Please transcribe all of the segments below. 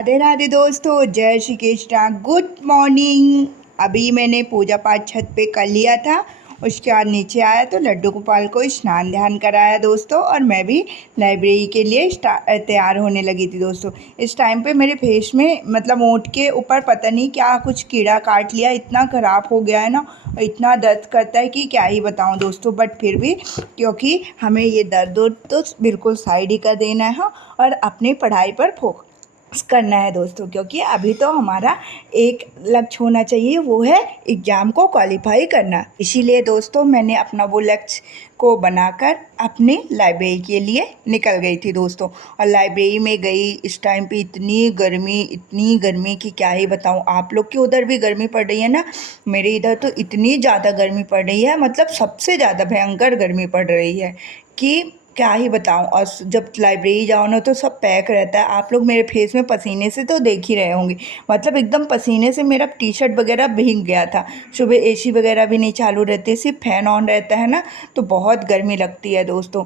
राधे राधे दोस्तों, जय Shri Krishna. Good morning. अभी मैंने पूजा पाठ छत पे कर लिया था। उसके बाद नीचे आया तो लड्डू गोपाल को स्नान ध्यान कराया दोस्तों, और मैं भी लाइब्रेरी के लिए तैयार होने लगी थी दोस्तों। इस टाइम पे मेरे फेस में मतलब होंठ के ऊपर पता नहीं क्या कुछ कीड़ा काट लिया, इतना ख़राब हो गया है ना, और इतना दर्द करता है कि क्या ही बताऊं दोस्तों। बट फिर भी क्योंकि हमें ये दर्द तो बिल्कुल साइड ही कर देना है और अपनी पढ़ाई पर फोकस करना है दोस्तों, क्योंकि अभी तो हमारा एक लक्ष्य होना चाहिए, वो है एग्ज़ाम को क्वालिफाई करना। इसीलिए दोस्तों मैंने अपना वो लक्ष्य को बनाकर अपनी लाइब्रेरी के लिए निकल गई थी दोस्तों। और लाइब्रेरी में गई, इस टाइम पे इतनी गर्मी कि क्या ही बताऊं। आप लोग के उधर भी गर्मी पड़ रही है ना? मेरे इधर तो इतनी ज़्यादा गर्मी पड़ रही है, मतलब सबसे ज़्यादा भयंकर गर्मी पड़ रही है कि क्या ही बताऊं। और जब लाइब्रेरी जाओ ना तो सब पैक रहता है। आप लोग मेरे फेस में पसीने से तो देख ही रहे होंगे, मतलब एकदम पसीने से मेरा टी शर्ट वगैरह भीग गया था। सुबह एसी वगैरह भी नहीं चालू रहते, सिर्फ फैन ऑन रहता है ना, तो बहुत गर्मी लगती है दोस्तों।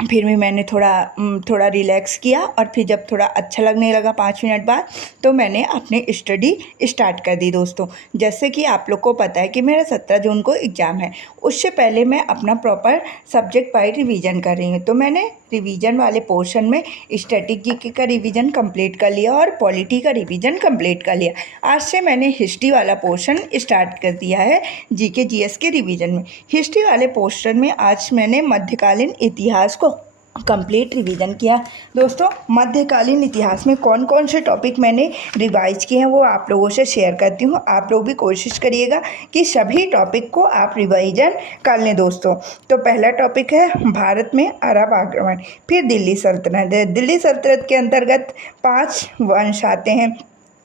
फिर भी मैंने थोड़ा रिलैक्स किया, और फिर जब थोड़ा अच्छा लगने लगा 5 मिनट बाद, तो मैंने अपनी स्टडी स्टार्ट कर दी दोस्तों। जैसे कि आप लोग को पता है कि मेरा 17 जून को एग्ज़ाम है। उससे पहले मैं अपना प्रॉपर सब्जेक्ट वाइज रिवीजन कर रही हूँ। तो मैंने रिवीजन वाले पोर्शन में स्टैटिक जीके का रिवीजन कंप्लीट कर लिया और पॉलिटी का रिवीजन कंप्लीट कर लिया। आज से मैंने हिस्ट्री वाला पोर्शन स्टार्ट कर दिया है जीके जीएस के रिवीजन में। हिस्ट्री वाले पोर्शन में आज मैंने मध्यकालीन इतिहास को कंप्लीट रिवीजन किया दोस्तों। मध्यकालीन इतिहास में कौन कौन से टॉपिक मैंने रिवाइज किए हैं वो आप लोगों से शेयर करती हूँ। आप लोग भी कोशिश करिएगा कि सभी टॉपिक को आप रिवाइजन कर लें दोस्तों। तो पहला टॉपिक है भारत में अरब आक्रमण। फिर दिल्ली सल्तनत है। दिल्ली सल्तनत के अंतर्गत 5 वंश आते हैं।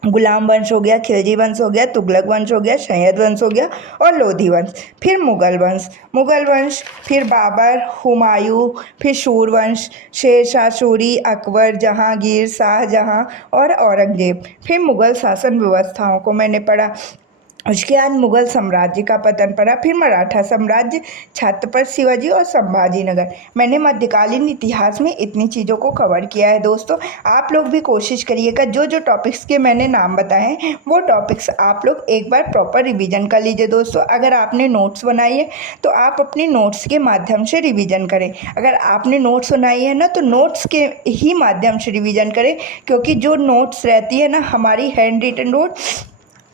गुलाम वंश हो गया, खिलजी वंश हो गया, तुगलक वंश हो गया, सैयद वंश हो गया और लोधी वंश। फिर मुगल वंश, फिर बाबर, हुमायूं, फिर सूरवंश, शेरशाह सूरी, अकबर, जहांगीर, शाहजहां और औरंगजेब। फिर मुगल शासन व्यवस्थाओं को मैंने पढ़ा। उसके बाद मुगल साम्राज्य का पतन पड़ा। फिर मराठा साम्राज्य, छत्रपति शिवाजी और संभाजी नगर। मैंने मध्यकालीन इतिहास में इतनी चीज़ों को कवर किया है दोस्तों। आप लोग भी कोशिश करिएगा, जो जो टॉपिक्स के मैंने नाम बताए हैं वो टॉपिक्स आप लोग एक बार प्रॉपर रिवीजन कर लीजिए दोस्तों। अगर आपने नोट्स बनाई है तो आप अपने नोट्स के माध्यम से रिवीजन करें। अगर आपने नोट्स बनाई है ना, तो नोट्स के ही माध्यम से रिवीजन करें, क्योंकि जो नोट्स रहती है ना हमारी हैंड रिटन नोट,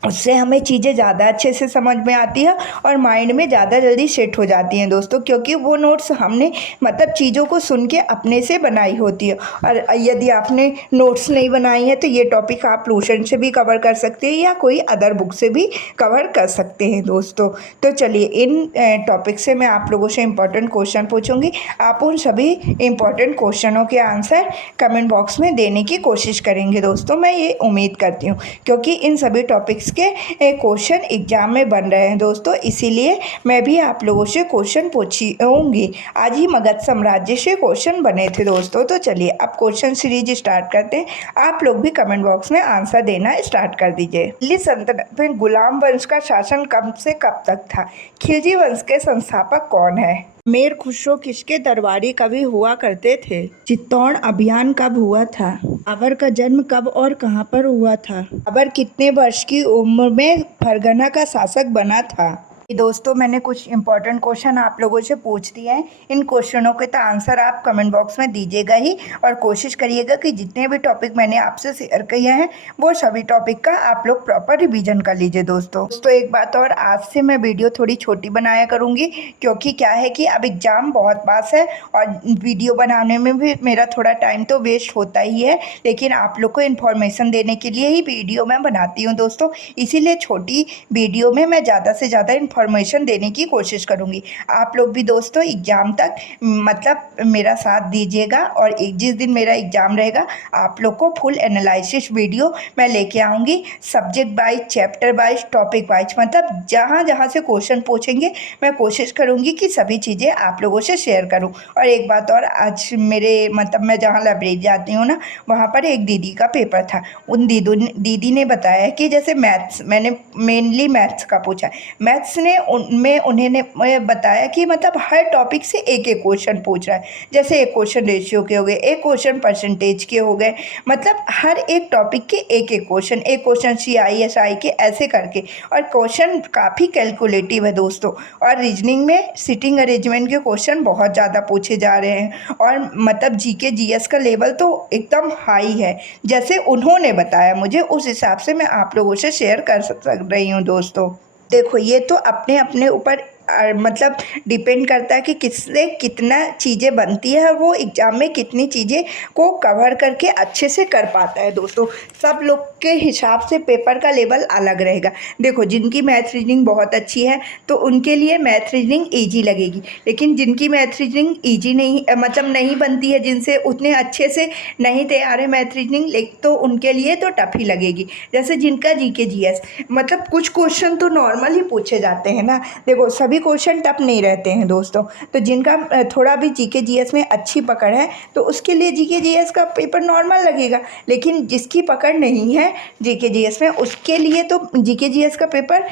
उससे हमें चीज़ें ज़्यादा अच्छे से समझ में आती है और माइंड में ज़्यादा जल्दी सेट हो जाती हैं दोस्तों, क्योंकि वो नोट्स हमने मतलब चीज़ों को सुन के अपने से बनाई होती है। और यदि आपने नोट्स नहीं बनाई है तो ये टॉपिक आप ट्यूशन से भी कवर कर सकते हैं या कोई अदर बुक से भी कवर कर सकते हैं दोस्तों। तो चलिए, इन टॉपिक से मैं आप लोगों से इम्पोर्टेंट क्वेश्चन पूछूंगी। आप उन सभी इम्पोर्टेंट क्वेश्चनों के आंसर कमेंट बॉक्स में देने की कोशिश करेंगे दोस्तों, मैं ये उम्मीद करती हूँ, क्योंकि इन सभी टॉपिक्स के क्वेश्चन एग्जाम में बन रहे हैं दोस्तों। इसीलिए मैं भी आप लोगों से क्वेश्चन पूछूंगी। आज ही मगध साम्राज्य से क्वेश्चन बने थे दोस्तों। तो चलिए अब क्वेश्चन सीरीज स्टार्ट करते हैं। आप लोग भी कमेंट बॉक्स में आंसर देना स्टार्ट कर दीजिए। दिल्ली सल्तनत में गुलाम वंश का शासन कब से कब तक था? खिलजी वंश के संस्थापक कौन है? अमीर खुसरो किसके दरबारी कवि हुआ करते थे? चित्तौड़ अभियान कब हुआ था? बाबर का जन्म कब और कहाँ पर हुआ था? बाबर कितने वर्ष की उम्र में फरगना का शासक बना था? दोस्तों मैंने कुछ इंपॉर्टेंट क्वेश्चन आप लोगों से पूछ दिए हैं। इन क्वेश्चनों के तो आंसर आप कमेंट बॉक्स में दीजिएगा ही, और कोशिश करिएगा कि जितने भी टॉपिक मैंने आपसे शेयर किए हैं वो सभी टॉपिक का आप लोग प्रॉपर रिवीजन कर लीजिए दोस्तों। एक बात और, आज से मैं वीडियो थोड़ी छोटी बनाया करूँगी, क्योंकि क्या है कि अब एग्ज़ाम बहुत पास है और वीडियो बनाने में भी मेरा थोड़ा टाइम तो वेस्ट होता ही है, लेकिन आप लोग को इन्फॉर्मेशन देने के लिए ही वीडियो मैं बनाती हूँ दोस्तों। इसीलिए छोटी वीडियो में मैं ज़्यादा से ज़्यादा इन्फॉर्मेशन देने की कोशिश करूँगी। आप लोग भी दोस्तों एग्ज़ाम तक मतलब मेरा साथ दीजिएगा, और जिस दिन मेरा एग्ज़ाम रहेगा आप लोग को फुल एनालिसिस वीडियो मैं लेके आऊँगी, subject wise, chapter wise, topic wise, मतलब जहाँ जहाँ से क्वेश्चन पूछेंगे मैं कोशिश करूँगी कि सभी चीज़ें आप लोगों से शेयर करूँ। और एक बात और, आज मेरे मतलब मैं जहाँ लाइब्रेरी जाती हूँ ना, वहाँ पर एक दीदी का पेपर था। उन दीदी ने बताया कि जैसे मैथ्स, मैंने मेनली मैथ्स का पूछा है, मैथ्स उसने उनमें उन्होंने बताया कि मतलब हर टॉपिक से एक एक क्वेश्चन पूछ रहा है। जैसे एक क्वेश्चन रेशियो के हो गए, एक क्वेश्चन परसेंटेज के हो गए, मतलब हर एक टॉपिक के एक एक क्वेश्चन CISI के ऐसे करके। और क्वेश्चन काफ़ी कैलकुलेटिव है दोस्तों। और रीजनिंग में सिटिंग अरेंजमेंट के क्वेश्चन बहुत ज़्यादा पूछे जा रहे हैं, और मतलब GK GS का लेवल तो एकदम हाई है। जैसे उन्होंने बताया मुझे, उस हिसाब से मैं आप लोगों से शेयर कर रही हूँ दोस्तों। देखो, ये तो अपने अपने ऊपर मतलब डिपेंड करता है कि किससे कितना चीज़ें बनती है, और वो एग्ज़ाम में कितनी चीज़ें को कवर करके अच्छे से कर पाता है दोस्तों। सब लोग के हिसाब से पेपर का लेवल अलग रहेगा। देखो, जिनकी मैथ रीजनिंग बहुत अच्छी है तो उनके लिए मैथ रीजनिंग ईजी लगेगी, लेकिन जिनकी मैथ रीजनिंग ईजी नहीं मतलब नहीं बनती है, जिनसे उतने अच्छे से नहीं तैयार है मैथ रीजनिंग, तो उनके लिए तो टफ ही लगेगी। जैसे जिनका GK GS, मतलब कुछ क्वेश्चन तो नॉर्मल ही पूछे जाते हैं ना। देखो, सभी क्वेश्चन टफ नहीं रहते हैं दोस्तों। तो जिनका थोड़ा भी GK GS में अच्छी पकड़ है तो उसके लिए GK GS का पेपर नॉर्मल लगेगा, लेकिन जिसकी पकड़ नहीं है GK GS में, उसके लिए तो GK GS का पेपर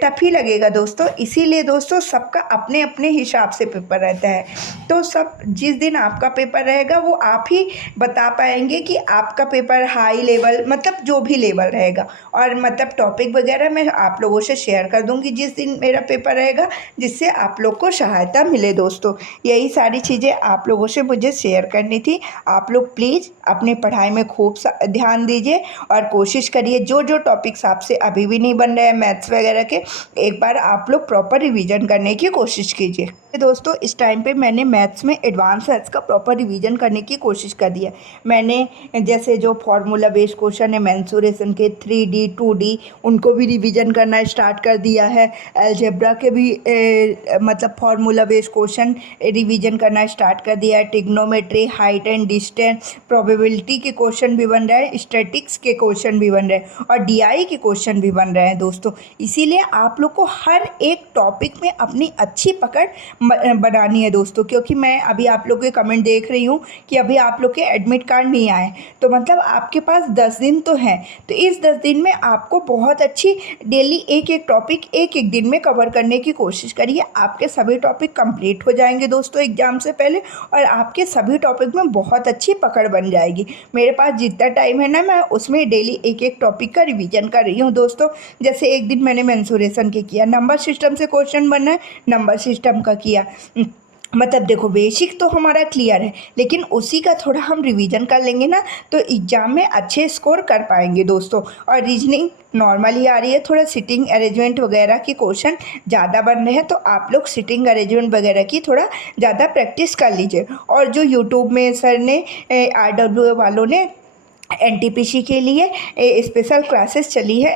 टफ ही लगेगा दोस्तों। इसीलिए दोस्तों, सबका अपने अपने हिसाब से पेपर रहता है। तो सब जिस दिन आपका पेपर रहेगा वो आप ही बता पाएंगे कि आपका पेपर हाई लेवल, मतलब जो भी लेवल रहेगा। और मतलब टॉपिक वगैरह मैं आप लोगों से शेयर कर दूंगी जिस दिन मेरा पेपर रहेगा, जिससे आप लोग को सहायता मिले दोस्तों। यही सारी चीज़ें आप लोगों से मुझे शेयर करनी थी। आप लोग प्लीज़ अपनी पढ़ाई में खूब ध्यान दीजिए, और कोशिश करिए जो जो टॉपिक्स आपसे अभी भी नहीं बन रहे हैं मैथ्स वगैरह के, एक बार आप लोग प्रॉपर रिवीजन करने की कोशिश कीजिए दोस्तों। इस टाइम पे मैंने मैथ्स में एडवांस मैथ्स का प्रॉपर रिवीजन करने की कोशिश कर दी है। मैंने जैसे जो फार्मूला बेस्ड क्वेश्चन है मेंसुरेशन के 3D 2D, उनको भी रिवीजन करना स्टार्ट कर दिया है। अलजेब्रा के भी मतलब फार्मूला बेस्ड क्वेश्चन रिवीजन करना स्टार्ट कर दिया है। Trigonometry, height and distance, probability के क्वेश्चन भी बन रहे हैं, स्टैटिक्स के क्वेश्चन भी बन रहे हैं, और DI के क्वेश्चन भी बन रहे हैं दोस्तों। इसीलिए आप लोग को हर एक टॉपिक में अपनी अच्छी पकड़ बनानी है दोस्तों। क्योंकि मैं अभी आप लोग के कमेंट देख रही हूँ कि अभी आप लोग के एडमिट कार्ड नहीं आए, तो मतलब आपके पास 10 दिन तो हैं। तो इस 10 दिन में आपको बहुत अच्छी डेली एक एक टॉपिक एक एक दिन में कवर करने की कोशिश करिए। आपके सभी टॉपिक कंप्लीट हो जाएंगे दोस्तों एग्जाम से पहले, और आपके सभी टॉपिक में बहुत अच्छी पकड़ बन जाएगी। मेरे पास जितना टाइम है ना, मैं उसमें डेली एक एक टॉपिक का रिवीजन कर रही हूँ दोस्तों। जैसे एक दिन मैंने मेंसुरेशन के किया, नंबर सिस्टम से क्वेश्चन बनना है, नंबर सिस्टम का किया। मतलब देखो, बेसिक तो हमारा क्लियर है, लेकिन उसी का थोड़ा हम रिवीजन कर लेंगे ना, तो एग्ज़ाम में अच्छे स्कोर कर पाएंगे दोस्तों। और रीजनिंग नॉर्मल ही आ रही है, थोड़ा सिटिंग अरेंजमेंट वगैरह के क्वेश्चन ज़्यादा बन रहे हैं, तो आप लोग सिटिंग अरेंजमेंट वगैरह की थोड़ा ज़्यादा प्रैक्टिस कर लीजिए। और जो यूट्यूब में सर ने RWA वालों ने NTPC के लिए स्पेशल क्लासेस चली है,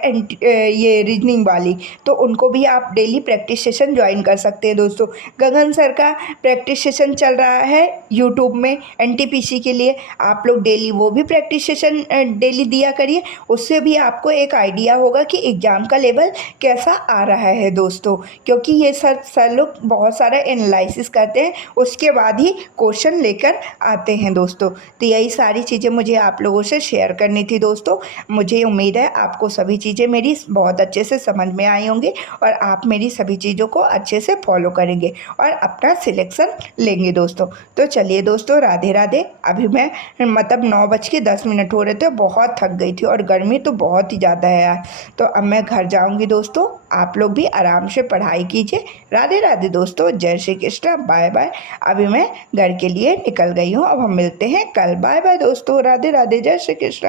ये रीजनिंग वाली, तो उनको भी आप डेली प्रैक्टिस सेशन ज्वाइन कर सकते हैं दोस्तों। गगन सर का प्रैक्टिस सेशन चल रहा है यूट्यूब में NTPC के लिए, आप लोग डेली वो भी प्रैक्टिस सेशन डेली दिया करिए। उससे भी आपको एक आइडिया होगा कि एग्ज़ाम का लेवल कैसा आ रहा है दोस्तों। क्योंकि ये सर लोग बहुत सारा एनालिसिस करते हैं, उसके बाद ही क्वेश्चन लेकर आते हैं दोस्तों। तो यही सारी चीज़ें मुझे आप लोगों से शेयर करनी थी दोस्तों। मुझे उम्मीद है आपको सभी चीज़ें मेरी बहुत अच्छे से समझ में आई होंगी, और आप मेरी सभी चीज़ों को अच्छे से फॉलो करेंगे और अपना सिलेक्शन लेंगे दोस्तों। तो चलिए दोस्तों, राधे राधे। अभी मैं मतलब 9:10 हो रहे थे, बहुत थक गई थी, और गर्मी तो बहुत ही ज़्यादा है यार। तो अब मैं घर जाऊँगी दोस्तों, आप लोग भी आराम से पढ़ाई कीजिए। राधे राधे दोस्तों, जय श्री कृष्ण, बाय बाय। अभी मैं घर के लिए निकल गई हूँ, अब हम मिलते हैं कल। बाय बाय दोस्तों, राधे राधे, जय श्री कृष्ण।